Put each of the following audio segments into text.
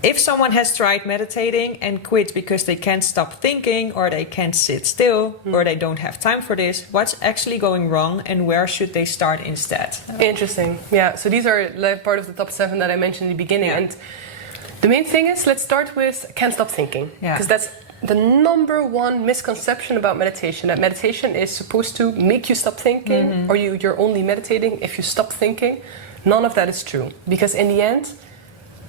If someone has tried meditating and quit because they can't stop thinking, or they can't sit still, or they don't have time for this, what's actually going wrong and where should they start instead? Interesting. Yeah, so these are part of the top 7 that I mentioned in the beginning. And the main thing is, let's start with can't stop thinking. Because that's the number one misconception about meditation, that meditation is supposed to make you stop thinking, or you're only meditating if you stop thinking. None of that is true. Because in the end,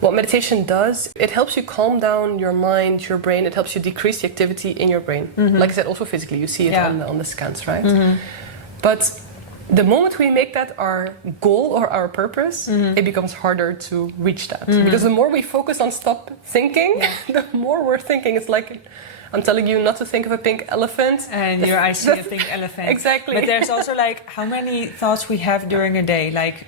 what meditation does, it helps you calm down your mind, your brain. It helps you decrease the activity in your brain. Like I said, also physically, you see it on the scans, right? But the moment we make that our goal or our purpose, it becomes harder to reach that. Because the more we focus on stop thinking, the more we're thinking. It's like, I'm telling you not to think of a pink elephant. And your eyes see a pink elephant. Exactly. But there's also like, how many thoughts we have during a day? Like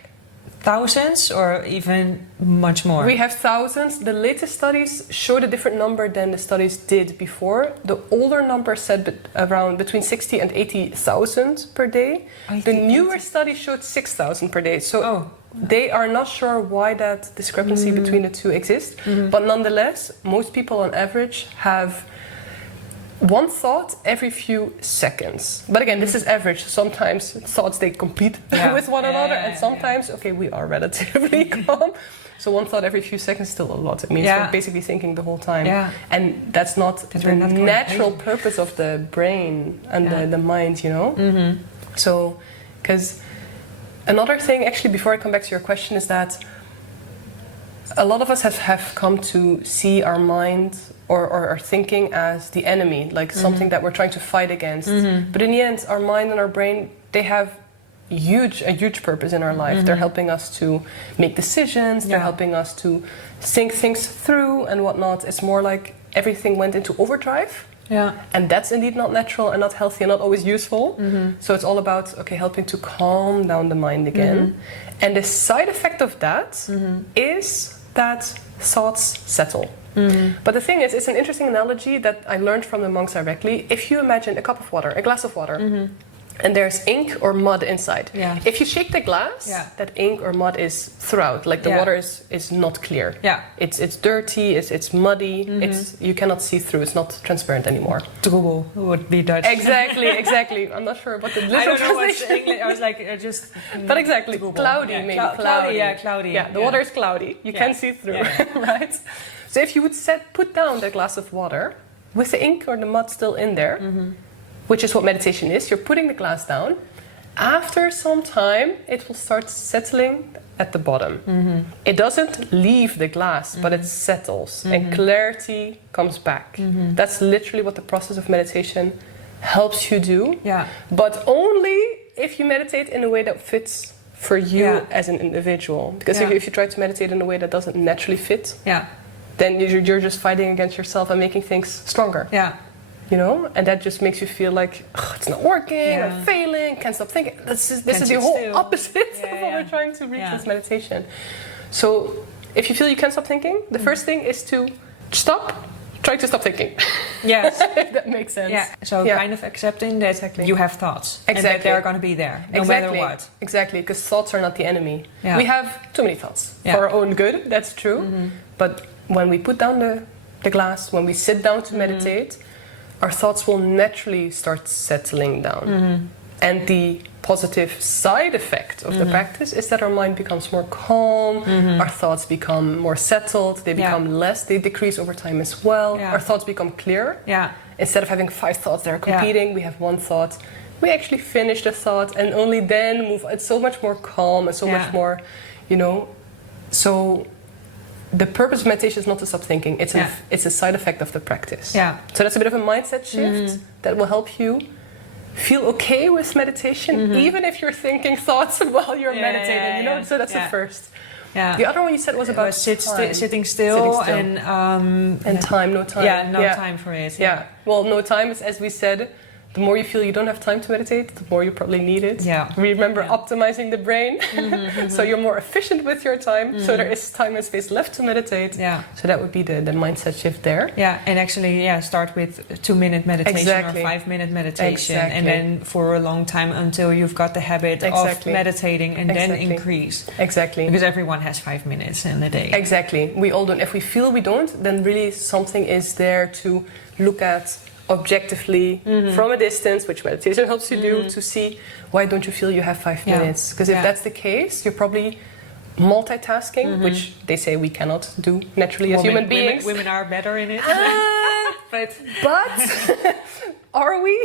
thousands or even much more? We have thousands. The latest studies showed a different number than the studies did before. The older number said around between 60 and 80,000 per day. The newer study showed 6,000 per day. So they are not sure why that discrepancy between the two exists. But nonetheless, most people on average have one thought every few seconds. But again, this is average. Sometimes thoughts, they compete with one another, and sometimes, we are relatively calm. So one thought every few seconds is still a lot. It means we're basically thinking the whole time. And that's not the natural purpose of the brain and the mind, you know? So, because another thing, actually, before I come back to your question, is that a lot of us have come to see our mind or our thinking as the enemy, like something that we're trying to fight against. But in the end, our mind and our brain, they have a huge purpose in our life. They're helping us to make decisions, they're helping us to think things through and whatnot. It's more like everything went into overdrive. And that's indeed not natural and not healthy and not always useful. So it's all about, helping to calm down the mind again. And the side effect of that is that thoughts settle. But the thing is, it's an interesting analogy that I learned from the monks directly. If you imagine a cup of water, a glass of water, and there's ink or mud inside. If you shake the glass, that ink or mud is throughout. Like the water is not clear. It's dirty, it's muddy, you cannot see through, it's not transparent anymore. Troebel would be Dutch. Exactly. I'm not sure about the literal translation. English. I was like, just... But exactly, cloudy maybe. Cloudy. Yeah, the water is cloudy, you can see through, right? So if you would put down that glass of water with the ink or the mud still in there, which is what meditation is, you're putting the glass down. After some time, it will start settling at the bottom. It doesn't leave the glass, but it settles, and clarity comes back. That's literally what the process of meditation helps you do, but only if you meditate in a way that fits for you as an individual. Because if you try to meditate in a way that doesn't naturally fit, then you're just fighting against yourself and making things stronger. You know, and that just makes you feel like it's not working, I'm failing, can't stop thinking. This is the whole opposite of what we're trying to reach with meditation. So if you feel you can't stop thinking, the first thing is to try to stop thinking. Yes. If that makes sense. So kind of accepting that you have thoughts. And that they're going to be there, no matter what. Exactly, because thoughts are not the enemy. We have too many thoughts for our own good, that's true. But when we put down the glass, when we sit down to meditate, our thoughts will naturally start settling down. And the positive side effect of the practice is that our mind becomes more calm, our thoughts become more settled, they become less, they decrease over time as well. Our thoughts become clearer. Instead of having 5 thoughts that are competing, we have one thought. We actually finish the thought and only then move. It's so much more calm and so much more, so the purpose of meditation is not to stop thinking. It's a side effect of the practice. So that's a bit of a mindset shift that will help you feel okay with meditation, even if you're thinking thoughts while you're meditating. So that's the first. The other one you said was about sitting still and time, no time. No time for it. Well, no time is, as we said, The more you feel you don't have time to meditate, the more you probably need it. Yeah. Remember optimizing the brain, so you're more efficient with your time. So there is time and space left to meditate. Yeah. So that would be the mindset shift there. Yeah, and actually, start with 2-minute meditation Exactly. or 5-minute meditation, Exactly. and then for a long time until you've got the habit Exactly. of meditating, and then Exactly. increase. Exactly. Because everyone has 5 minutes in a day. Exactly. We all don't. If we feel we don't, then really something is there to look at objectively from a distance, which meditation helps you do, to see why don't you feel you have 5 Yeah. minutes. Because if Yeah. that's the case, you're probably multitasking, which they say we cannot do naturally as human beings. Women are better in it. But are we?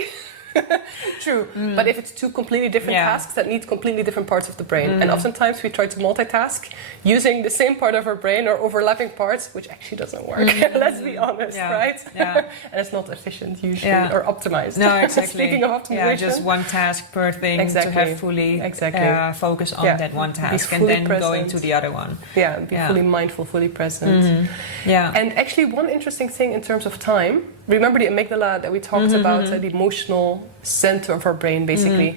True. But if it's two completely different tasks that need completely different parts of the brain, and oftentimes we try to multitask using the same part of our brain or overlapping parts, which actually doesn't work. Let's be honest, right? Yeah. And it's not efficient usually or optimized. No, exactly. Speaking of optimization, just one task per thing Exactly. to have fully focus on that one task, and then going to the other one. Yeah, be fully mindful, fully present. Yeah. And actually, one interesting thing in terms of time, remember the amygdala that we talked about, the emotional center of our brain, basically.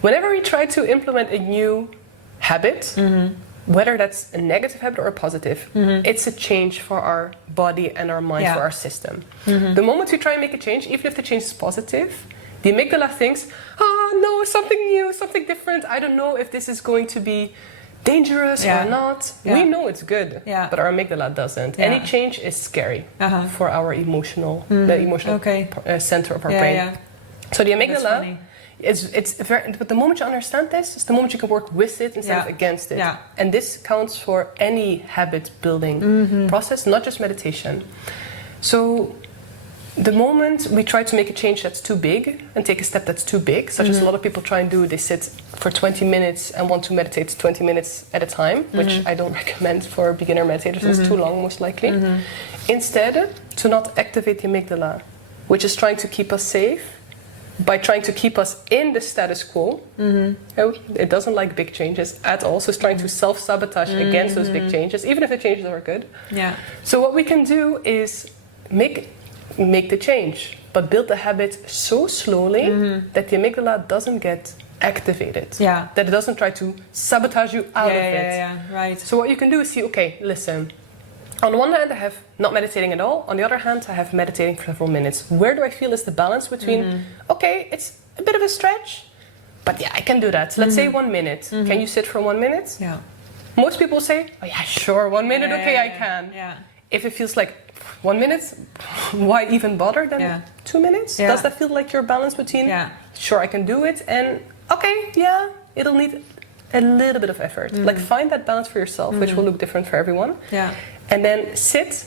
Whenever we try to implement a new habit, whether that's a negative habit or a positive, it's a change for our body and our mind, for our system. The moment we try and make a change, even if the change is positive, the amygdala thinks, oh no, something new, something different. I don't know if this is going to be dangerous or not. We know it's good, but our amygdala doesn't. Any change is scary for our emotional, the emotional center of our brain. So the amygdala it's very. But the moment you understand this, is the moment you can work with it instead of against it. And this counts for any habit building process, not just meditation. So the moment we try to make a change that's too big and take a step that's too big, such as a lot of people try and do, they sit for 20 minutes and want to meditate 20 minutes at a time, which I don't recommend for beginner meditators. It's too long, most likely. Instead, to not activate the amygdala, which is trying to keep us safe by trying to keep us in the status quo. It doesn't like big changes at all, so it's trying to self-sabotage against those big changes, even if the changes are good. So what we can do is make the change, but build the habit so slowly that the amygdala doesn't get activated. That it doesn't try to sabotage you out of it. Right. So what you can do is see, okay, listen. On the one hand, I have not meditating at all. On the other hand, I have meditating for several minutes. Where do I feel is the balance between, okay, it's a bit of a stretch, but I can do that. So let's say 1 minute. Can you sit for 1 minute? Most people say, oh yeah, sure, 1 minute, I can. If it feels like 1 minute, why even bother then 2 minutes? Does that feel like your balance between, sure, I can do it, and okay, it'll need a little bit of effort. Like find that balance for yourself, which will look different for everyone. And then sit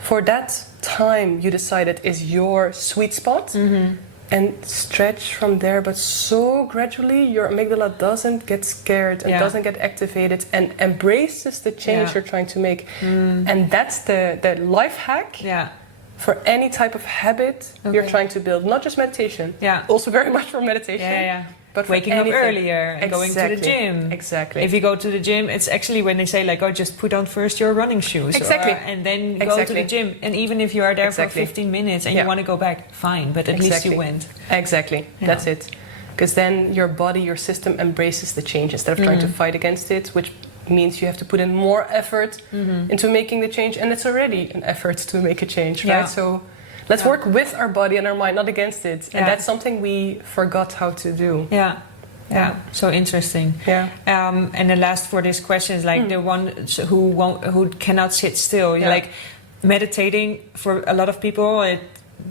for that time you decided is your sweet spot and stretch from there, but so gradually your amygdala doesn't get scared and doesn't get activated and embraces the change you're trying to make. And that's the life hack for any type of habit you're trying to build, not just meditation. Also very much for meditation. But waking up earlier and going to the gym. Exactly. If you go to the gym, it's actually when they say like, oh, just put on first your running shoes. And then go to the gym. And even if you are there for 15 minutes and you want to go back, fine. But at least you went. Exactly. That's it. Because then your body, your system embraces the change instead of trying to fight against it, which means you have to put in more effort into making the change. And it's already an effort to make a change, right? So let's work with our body and our mind, not against it. And that's something we forgot how to do. So interesting. And the last for this question is like the ones who cannot sit still. Like meditating, for a lot of people,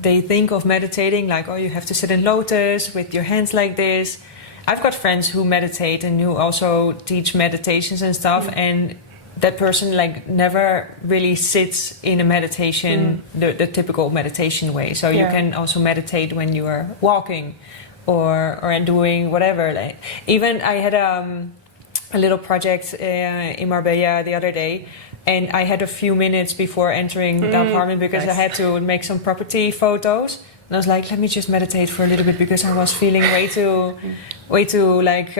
they think of meditating like, oh, you have to sit in lotus with your hands like this. I've got friends who meditate and who also teach meditations and stuff, and that person like never really sits in a meditation, the typical meditation way. So you can also meditate when you are walking or doing whatever. Like, even I had a little project in Marbella the other day, and I had a few minutes before entering the apartment because I had to make some property photos. And I was like, let me just meditate for a little bit because I was feeling way too like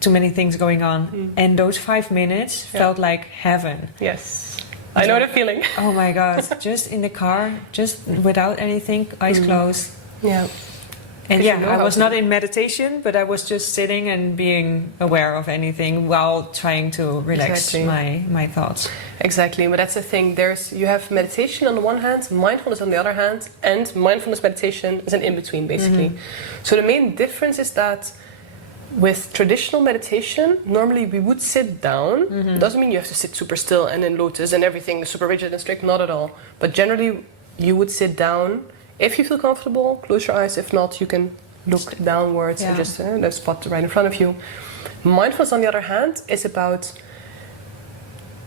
too many things going on. And those 5 minutes felt like heaven. Yes. I know the feeling. Oh my God. Just in the car, just without anything, eyes closed. And 'cause you know I how was to not do it. in meditation, but I was just sitting and being aware of anything while trying to relax Exactly. my thoughts. Exactly, but that's the thing. You have meditation on the one hand, mindfulness on the other hand, and mindfulness meditation is an in-between, basically. So the main difference is that with traditional meditation, normally we would sit down. Doesn't mean you have to sit super still and in lotus and everything super rigid and strict, not at all. But generally, you would sit down. If you feel comfortable, close your eyes. If not, you can look downwards and just the spot right in front of you. Mindfulness, on the other hand, is about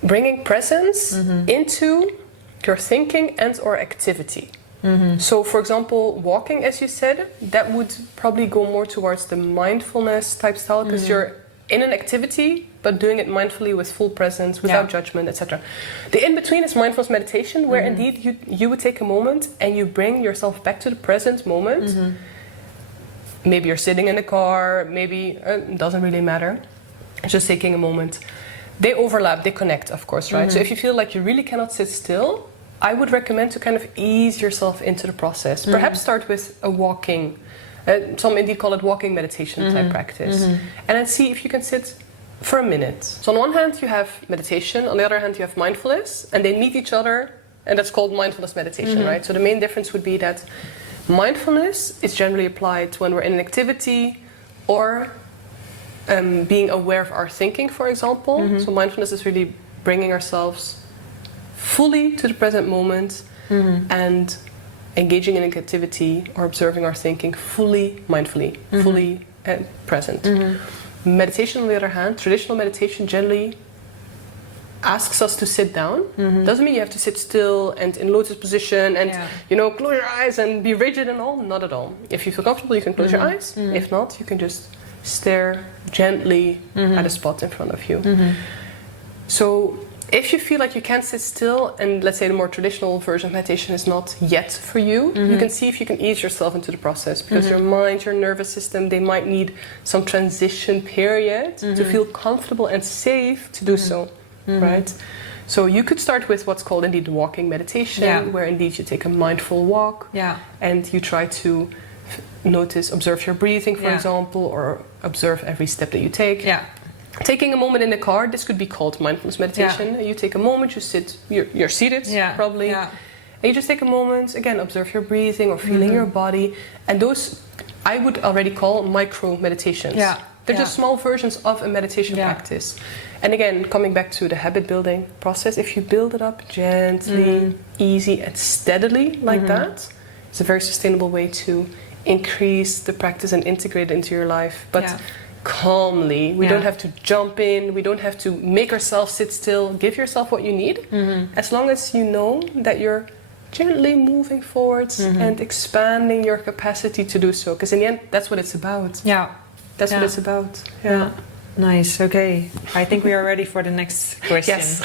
bringing presence into your thinking and or activity. So, for example, walking, as you said, that would probably go more towards the mindfulness type style, because you're in an activity, but doing it mindfully with full presence, without judgment, etc. The in-between is mindfulness meditation, where indeed you would take a moment and you bring yourself back to the present moment. Maybe you're sitting in the car, maybe it doesn't really matter. Just taking a moment. They overlap, they connect, of course, right? So if you feel like you really cannot sit still, I would recommend to kind of ease yourself into the process. Perhaps start with a walking, some indeed call it walking meditation type practice. And then see if you can sit for a minute. So on one hand you have meditation, on the other hand you have mindfulness, and they meet each other, and that's called mindfulness meditation, right? So the main difference would be that mindfulness is generally applied when we're in an activity or being aware of our thinking, for example. So mindfulness is really bringing ourselves fully to the present moment and engaging in an activity or observing our thinking fully mindfully, fully present. Meditation, on the other hand, traditional meditation generally asks us to sit down. Doesn't mean you have to sit still and in lotus position and close your eyes and be rigid and all. Not at all. If you feel comfortable, you can close your eyes. If not, you can just stare gently at a spot in front of you. So if you feel like you can't sit still, and let's say the more traditional version of meditation is not yet for you, you can see if you can ease yourself into the process, because your mind, your nervous system, they might need some transition period to feel comfortable and safe to do so, right? So you could start with what's called indeed walking meditation, where indeed you take a mindful walk and you try to observe your breathing, for example, or observe every step that you take. Taking a moment in the car, this could be called mindfulness meditation. You take a moment, you sit, you're seated probably, and you just take a moment, again, observe your breathing or feeling your body. And those I would already call micro meditations. They're just small versions of a meditation practice. And again, coming back to the habit building process, if you build it up gently, easy and steadily like that, it's a very sustainable way to increase the practice and integrate it into your life. But calmly, we don't have to jump in, we don't have to make ourselves sit still. Give yourself what you need, as long as you know that you're gently moving forwards and expanding your capacity to do so. Because in the end, that's what it's about. That's what it's about. Nice. Okay. I think we are ready for the next question. Yes.